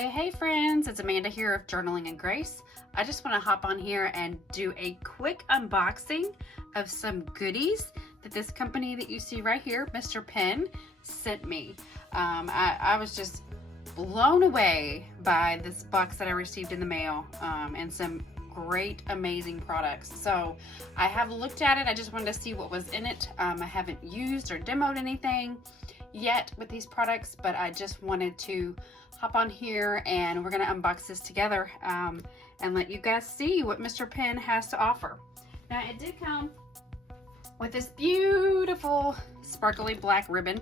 Hey friends, it's Amanda here of Journaling and Grace. I just want to hop on here and do a quick unboxing of some goodies that this company that you see right here, Mr. Pen, sent me. I was just blown away by this box that I received in the mail and some great, amazing products. So I have looked at it. I just wanted to see what was in it. I haven't used or demoed anything yet with these products, but I just wanted to hop on here and we're going to unbox this together and let you guys see what Mr. Pen has to offer. Now it did come with this beautiful sparkly black ribbon.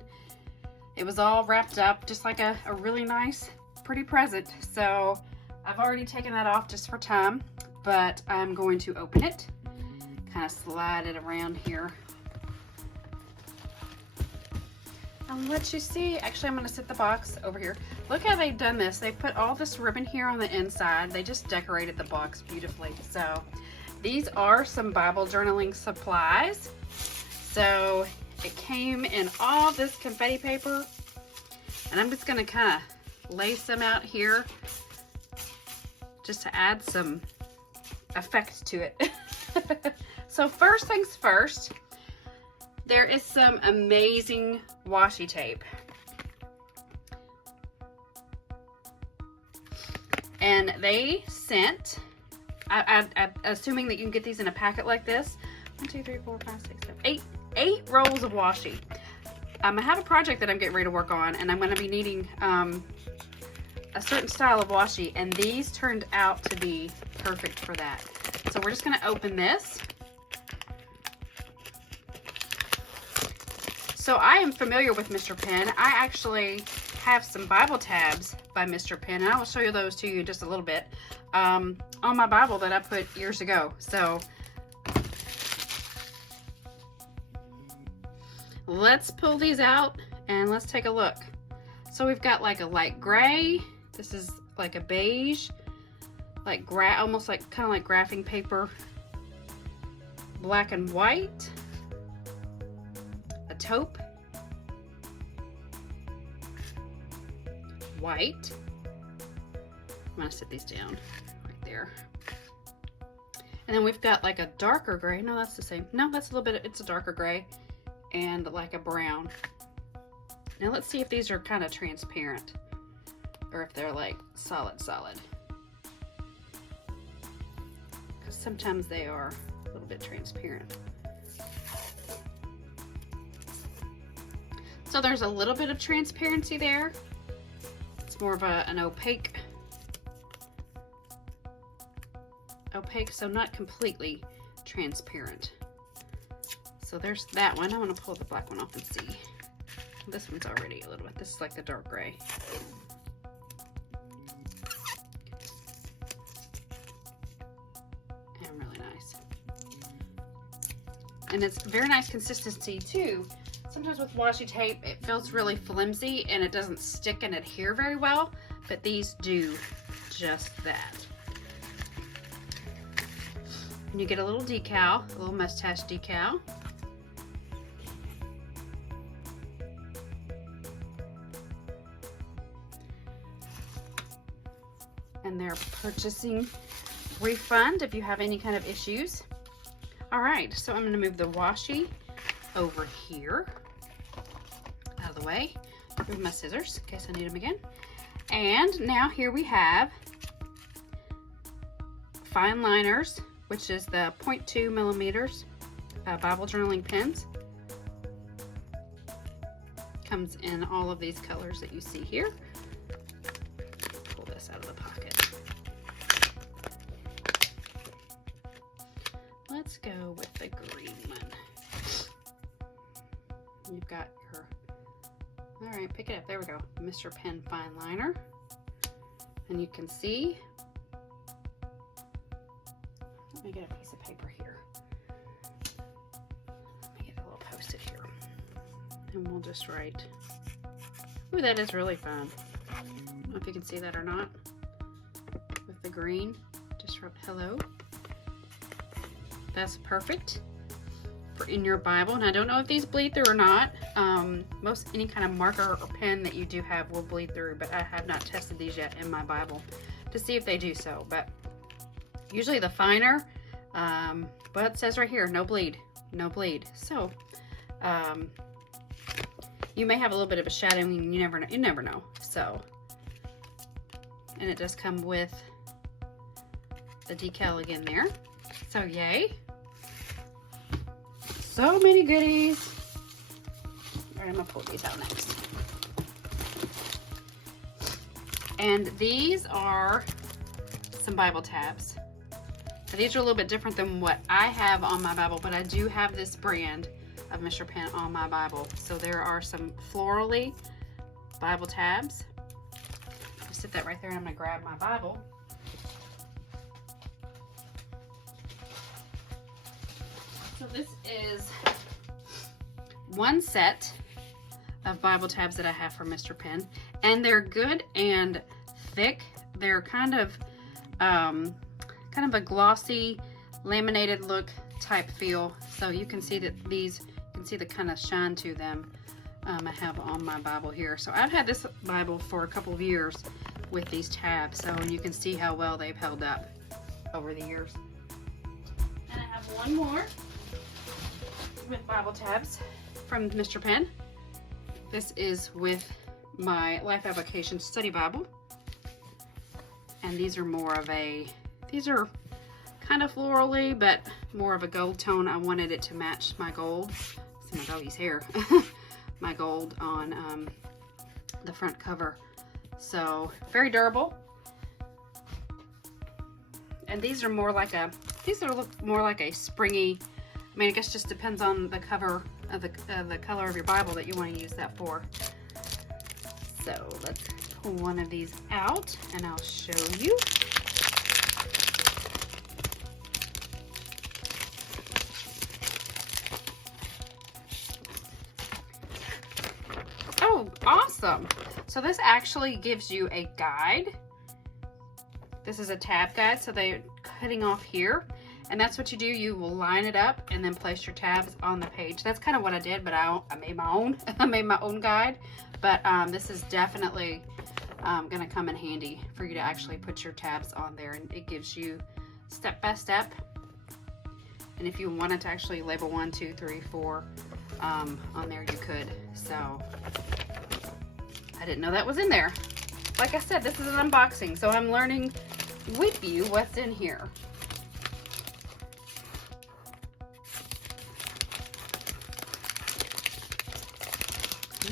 It was all wrapped up just like a really nice pretty present. So I've already taken that off just for time, but I'm going to open it, kind of slide it around here. I'll let you see. Actually, I'm going to set the box over here. Look how they've done this. They put all this ribbon here on the inside. They just decorated the box beautifully. So these are some Bible journaling supplies. So it came in all this confetti paper, and I'm just going to kind of lay some out here just to add some effect to it. So first things first, there is some amazing washi tape. And they sent, I'm assuming that you can get these in a packet like this. 1, 2, 3, 4, 5, 6, 7, 8 rolls of washi. I have a project that I'm getting ready to work on, and I'm going to be needing a certain style of washi, and these turned out to be perfect for that. So we're just going to open this. So I am familiar with Mr. Pen. I actually have some Bible tabs by Mr. Pen, and I will show you those to you in just a little bit on my Bible that I put years ago. So let's pull these out and let's take a look. So we've got like a light gray. This is like a beige, like almost like kind of like graphing paper. Black and white. Taupe, white. I'm gonna set these down right there. And then we've got like a darker gray. No, that's the same. No, that's a little bit, it's a darker gray and like a brown. Now let's see if these are kind of transparent or if they're like solid. Because sometimes they are a little bit transparent. So there's a little bit of transparency there. It's more of an opaque, so not completely transparent. So there's that one. I'm gonna pull the black one off and see. This one's already a little bit, this is like the dark gray. And really nice. And it's very nice consistency too. Sometimes with washi tape, it feels really flimsy and it doesn't stick and adhere very well, but these do just that. And you get a little decal, a little mustache decal. And their purchasing refund if you have any kind of issues. All right, so I'm gonna move the washi over here, out of the way. Move my scissors in case I need them again. And now here we have fine liners, which is the 0.2 millimeters Bible journaling pens. Comes in all of these colors that you see here. Pull this out of the pocket. Let's go with the green one. You've got your, all right, pick it up. There we go. Mr. Pen fine liner. And you can see, let me get a piece of paper here. Let me get a little post-it here. And we'll just write, ooh, that is really fun. I don't know if you can see that or not. With the green, just wrote hello. That's perfect. in your Bible. And I don't know if these bleed through or not. Most any kind of marker or pen that you do have will bleed through, but I have not tested these yet in my Bible to see if they do so. But usually the finer, but it says right here, no bleed, no bleed. So you may have a little bit of a shadowing, you never know. So, and it does come with the decal again there. So yay. So many goodies. All right, I'm gonna pull these out next. And these are some Bible tabs. Now, these are a little bit different than what I have on my Bible, but I do have this brand of Mr. Penn on my Bible. So there are some florally Bible tabs. I'll sit that right there and I'm gonna grab my Bible. So this is one set of Bible tabs that I have from Mr. Penn, and they're good and thick. They're kind of a glossy, laminated look type feel. So you can see that these, you can see the kind of shine to them. I have on my Bible here. So I've had this Bible for a couple of years with these tabs. So you can see how well they've held up over the years. And I have one more with Bible tabs from Mr. Penn. This is with my Life Application Study Bible. And these are more of a, these are kind of florally, but more of a gold tone. I wanted it to match my gold. See my doggy's hair. My gold on the front cover. So very durable. And these are more like a, these are look more like a springy, I mean, I guess just depends on the cover of the color of your Bible that you want to use that for. So let's pull one of these out and I'll show you. Oh, awesome. So this actually gives you a guide. This is a tab guide, so they're cutting off here. And that's what you do. You will line it up and then place your tabs on the page. That's kind of what I did, but I made my own. I made my own guide. But this is definitely going to come in handy for you to actually put your tabs on there. And it gives you step by step. And if you wanted to actually label 1, 2, 3, 4 on there, you could. So I didn't know that was in there. Like I said, this is an unboxing, so I'm learning with you what's in here.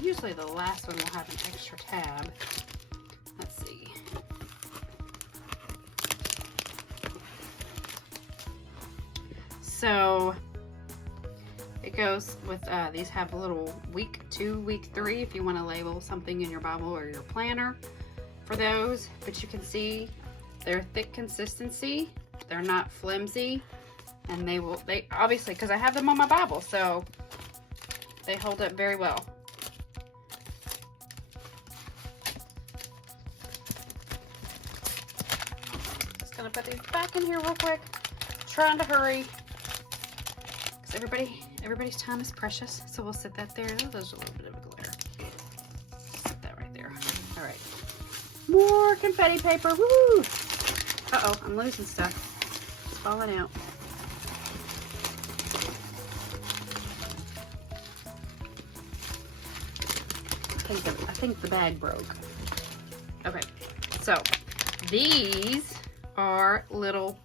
Usually the last one will have an extra tab. Let's see. So it goes with, these have a little week 2, week 3 if you want to label something in your Bible or your planner for those. But you can see they're thick consistency. They're not flimsy. And they obviously, because I have them on my Bible, so they hold up very well. Gonna put these back in here real quick. Trying to hurry because everybody's time is precious. So we'll sit that there. Oh, there's a little bit of a glare. Put that right there. All right. More confetti paper. Woo! Uh-oh, I'm losing stuff. It's falling out. I think the bag broke. Okay, so these are little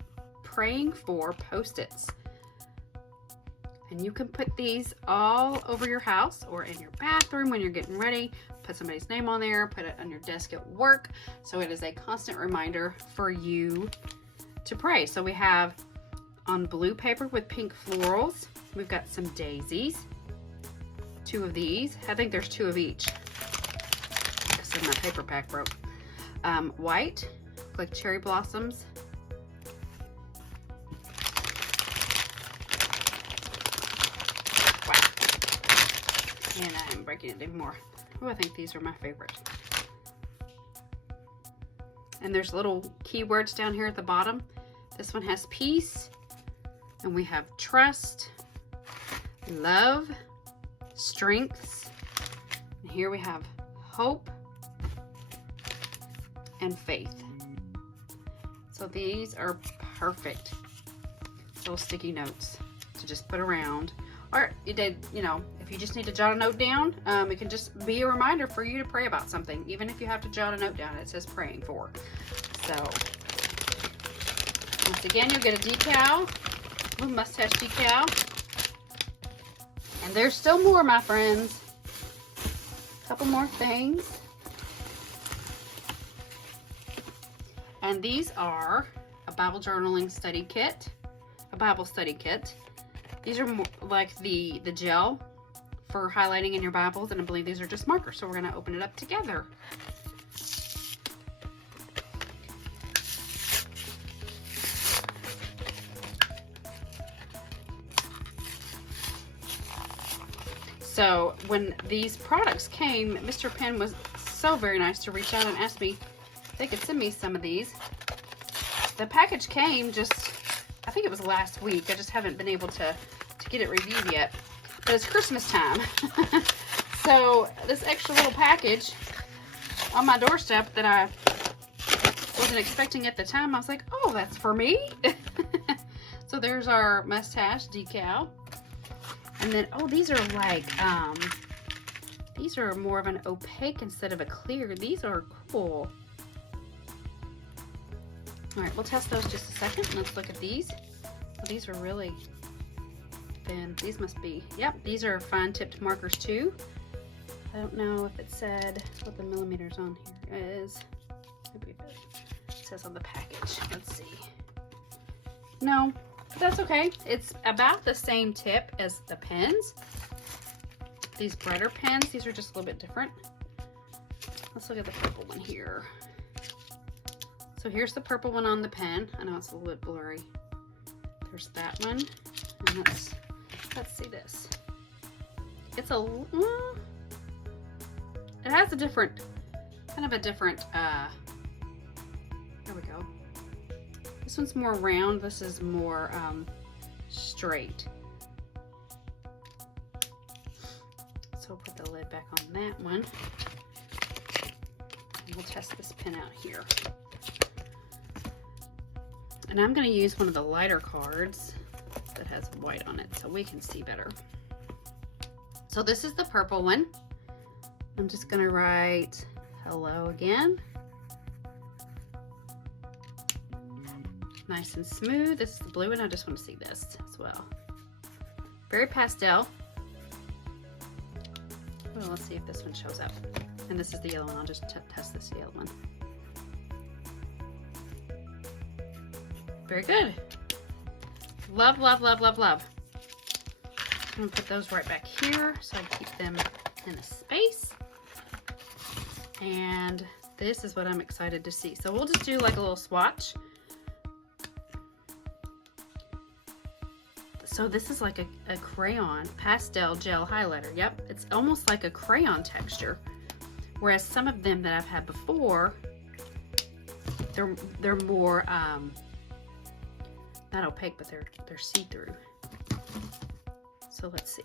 praying for Post-its. And you can put these all over your house or in your bathroom when you're getting ready. Put somebody's name on there, put it on your desk at work. So it is a constant reminder for you to pray. So we have on blue paper with pink florals, we've got some daisies, 2 of these. I think there's 2 of each. I guess my paper pack broke. White, like cherry blossoms. Wow. And I'm breaking it even more. Oh, I think these are my favorite. And there's little keywords down here at the bottom. This one has peace, and we have trust, love, strengths, and here we have hope and faith. So these are perfect little sticky notes to just put around. Or you did, you know, if you just need to jot a note down, it can just be a reminder for you to pray about something. Even if you have to jot a note down, it says praying for. So once again, you'll get a decal, a mustache decal. And there's still more, my friends. A couple more things. And these are a Bible journaling study kit, a Bible study kit. These are more like the gel for highlighting in your Bibles, and I believe these are just markers. So we're going to open it up together. So when these products came, Mr. Penn was so very nice to reach out and ask me if they could send me some of these. The package came just, I think it was last week. I just haven't been able to get it reviewed yet. But it's Christmas time. So this extra little package on my doorstep that I wasn't expecting at the time, I was like, oh, that's for me? So there's our mustache decal. And then, oh, these are like, these are more of an opaque instead of a clear. These are cool. All right, we'll test those just a second. Let's look at these. Oh, these are really thin. These must be, yep, these are fine tipped markers too. I don't know if it said what the millimeters on here is. Maybe it says on the package. Let's see. No, that's okay. It's about the same tip as the pens. These brighter pens, these are just a little bit different. Let's look at the purple one here. So here's the purple one on the pen. I know it's a little bit blurry. There's that one. And let's see this. It's a, it has a different, kind of a different, there we go. This one's more round. This is more straight. So we'll put the lid back on that one. And we'll test this pen out here. And I'm going to use one of the lighter cards that has white on it so we can see better. So this is the purple one. I'm just going to write hello again. Nice and smooth. This is the blue one. I just want to see this as well. Very pastel. Well, let's see if this one shows up. And this is the yellow one. I'll just test this yellow one. Very good. Love, love, love, love, love. I'm going to put those right back here so I keep them in a space. And this is what I'm excited to see. So we'll just do like a little swatch. So this is like a crayon pastel gel highlighter. Yep, it's almost like a crayon texture. Whereas some of them that I've had before, they're more not opaque, but they're see-through. So let's see.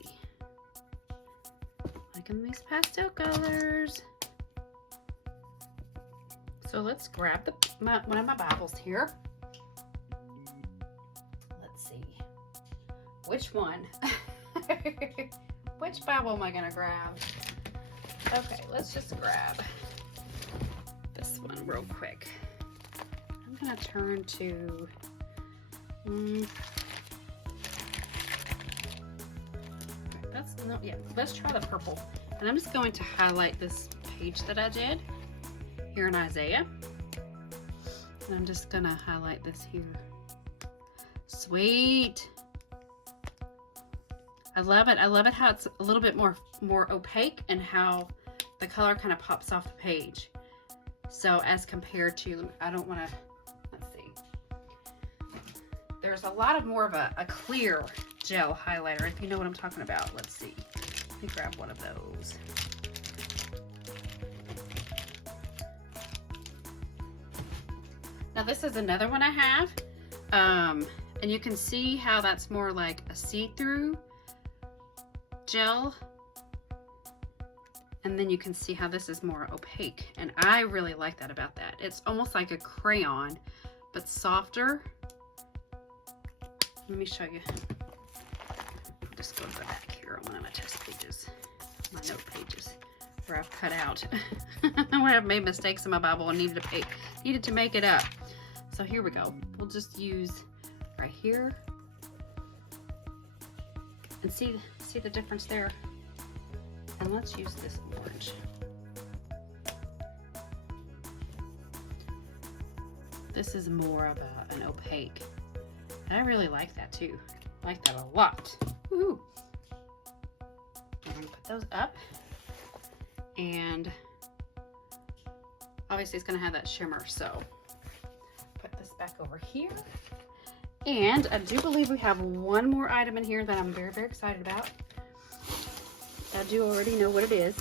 Liking these pastel colors. So let's grab one of my Bibles here. Let's see. Which one? Which Bible am I gonna grab? Okay, let's just grab this one real quick. I'm gonna turn to let's try the purple. And I'm just going to highlight this page that I did here in Isaiah. And I'm just gonna highlight this here. Sweet. I love it. I love it how it's a little bit more opaque and how the color kind of pops off the page. So as compared to, I don't want to, let's see. There's a lot of more of a clear gel highlighter, if you know what I'm talking about. Let's see. Let me grab one of those. Now this is another one I have. And you can see how that's more like a see-through. gel. And then you can see how this is more opaque. And I really like that about that. It's almost like a crayon, but softer. Let me show you. I'll just go to the back here on one of my test pages, my note pages, where I've cut out when I've made mistakes in my Bible and needed to make it up. So here we go. We'll just use right here, and see the difference there. And let's use this orange. This is more of an opaque. And I really like that too. I like that a lot. Woohoo! I'm gonna put those up. And obviously it's gonna have that shimmer, so put this back over here. And I do believe we have one more item in here that I'm very, very excited about. I do already know what it is.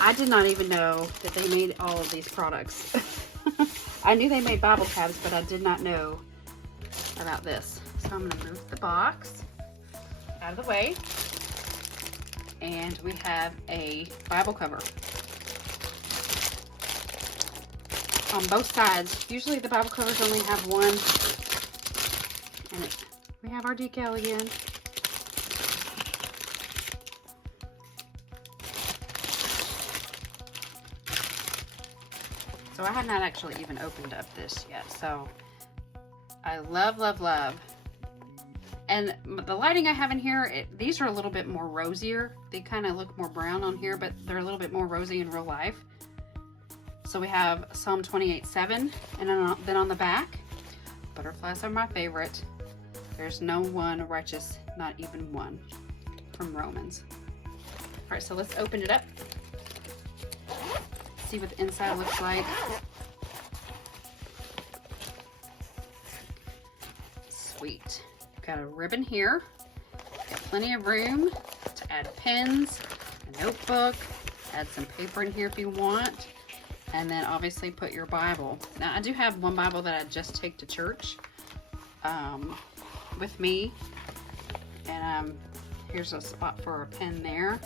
I did not even know that they made all of these products. I knew they made Bible tabs, but I did not know about this. So I'm gonna move the box out of the way. And we have a Bible cover on both sides. Usually the Bible covers only have one. And we have our decal again. So I have not actually even opened up this yet. So I love, love, love. And the lighting I have in here, these are a little bit more rosier. They kind of look more brown on here, but they're a little bit more rosy in real life. So we have Psalm 28:7, and then on the back, butterflies are my favorite. There's no one righteous, not even one, from Romans. All right, so let's open it up. See what the inside looks like. Sweet. Got a ribbon here. Got plenty of room to add pens, a notebook, add some paper in here if you want, and then obviously put your Bible. Now I do have one Bible that I just take to church with me, and here's a spot for a pen there.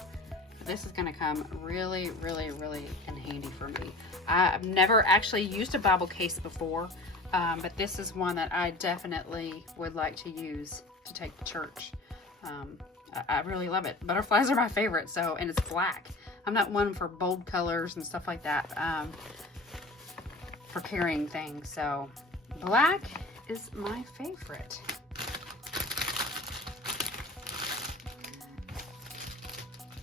This is going to come really, really, really in handy for me. I've never actually used a Bible case before, but this is one that I definitely would like to use to take to church. I really love it. Butterflies are my favorite, so, and it's black. I'm not one for bold colors and stuff like that for carrying things, so black is my favorite.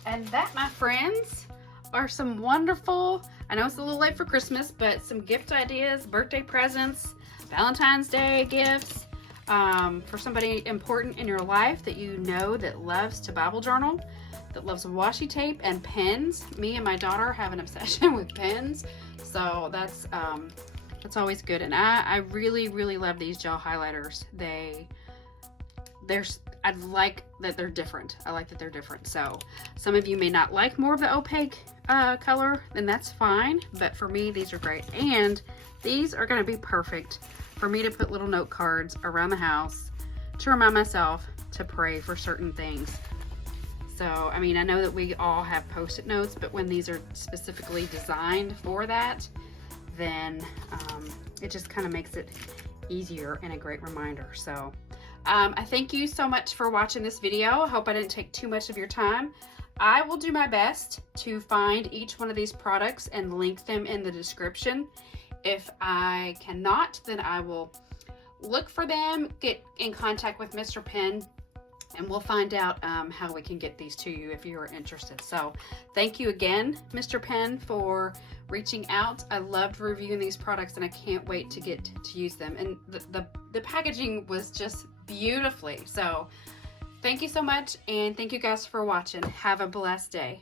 And that, my friends, are some wonderful, I know it's a little late for Christmas, but some gift ideas, birthday presents, Valentine's Day gifts, for somebody important in your life that you know that loves to Bible journal, that loves washi tape and pens. Me and my daughter have an obsession with pens, so that's always good. And I really, really love these gel highlighters. I like that they're different. I like that they're different. So some of you may not like more of the opaque color, then that's fine. But for me, these are great. And these are gonna be perfect for me to put little note cards around the house to remind myself to pray for certain things. So, I mean, I know that we all have Post-it notes, but when these are specifically designed for that, then it just kind of makes it easier and a great reminder. So I thank you so much for watching this video. I hope I didn't take too much of your time. I will do my best to find each one of these products and link them in the description. If I cannot, then I will look for them, get in contact with Mr. Penn, and we'll find out how we can get these to you if you are interested. So thank you again, Mr. Penn, for reaching out. I loved reviewing these products, and I can't wait to get to use them. And the packaging was just beautifully. So thank you so much, and thank you guys for watching. Have a blessed day.